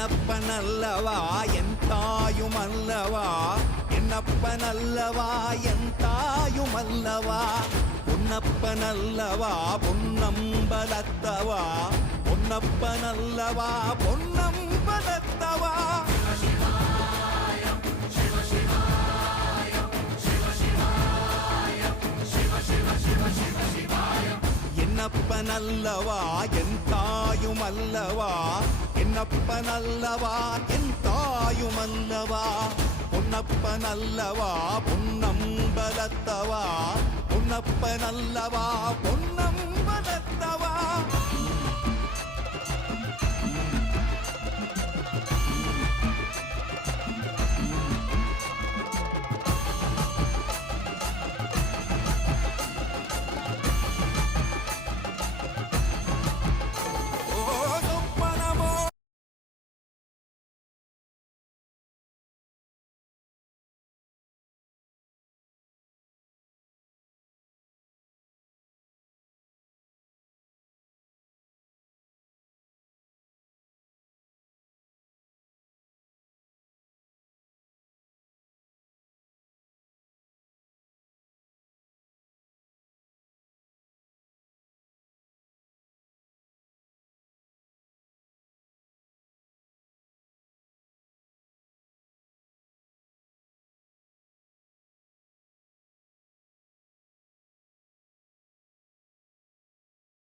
என்னப்பனல்லவா என் தாயுமல்லவா, என்னப்பனல்லவா என் தாயுமல்லவா, பொன்னப்பனல்லவா பொன்னம்பலத்தவா, பொன்னப்பனல்லவா பொன்னம்பலத்தவா. என்னப்பனல்லவா என் தாயுமல்லவா, என்னப்பனல்லவா என் தாயுமல்லவா, பொன்னப்பனல்லவா பொன்னம்பலத்தவா, பொன்னப்பனல்லவா பொன்னம்பலத்தவா.